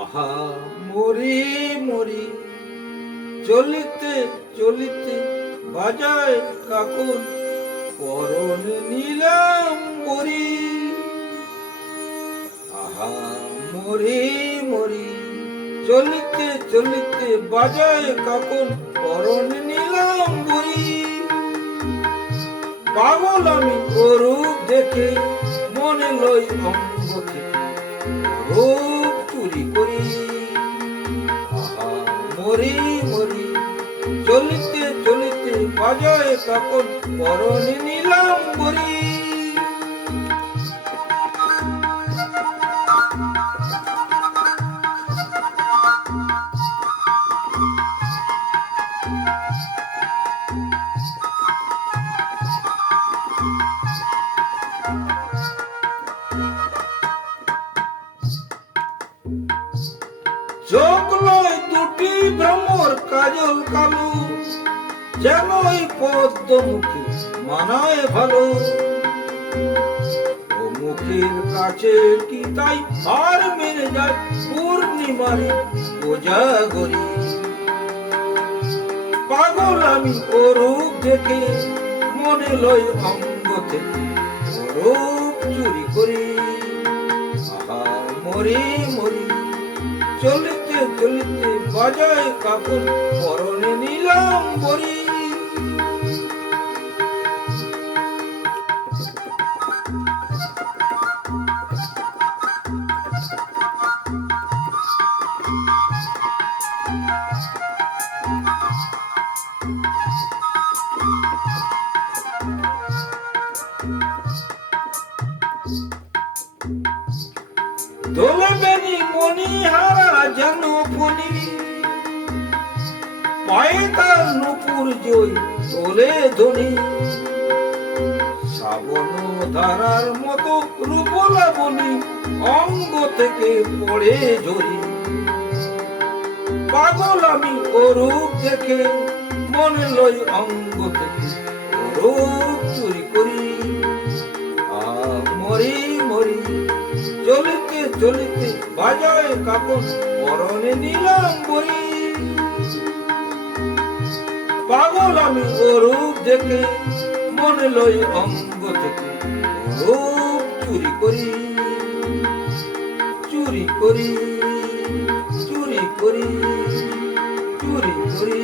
আহা মরি মরি, চলিতে চলিতে বাজায় কাকন, পরন নিলাম বরি। আহা মরি মরি, চলিতে চলিতে বাজায় কাকন, পরন নিলাম বরি। পাগল আমি গরু দেখে, মনে লই অঙ্গ থেকে রূপ চুরি করি। আহা মরি মরি, চলিতে চলিতে বাজায় কাকন, পরন নিলাম বরি। চোখ লয় দুটি ভ্রমর কাজল কালো, যেন ওই পদ্মমুখী মানায় ভালো। ও মুখের কাছে কি তাই হার মেরে যায় পূর্ণিমারে কোজাগরি। পাগল আমি ও রূপ দেখে, মনে লই অঙ্গ থেকে রূপ চুরি করি। আহা মরি মরি, চলিতে চলিতে বাজায় কাকন, পরনে নিলাম বরি। দোলে বেনি মণিহারা যেন ফণি, পায়ে তার নূপুর জয় তোলে ধ্বনি। শ্রাবণ ধারার মতো রূপলাবণী, অঙ্গ থেকে পড়ে ঝরি। পাগল আমি ও রূপ দেখে, মনে লই অঙ্গ থেকে রূপ চুরি করি। মরি মরি, চলিতে চলিতে বাজায় কাকন, পরনে নিলাম বরি। পাগল আমি ও রূপ দেখে, মনে লই অঙ্গ থেকে রূপ চুরি করি। চুরি করি, চুরি করি, চুরি করি।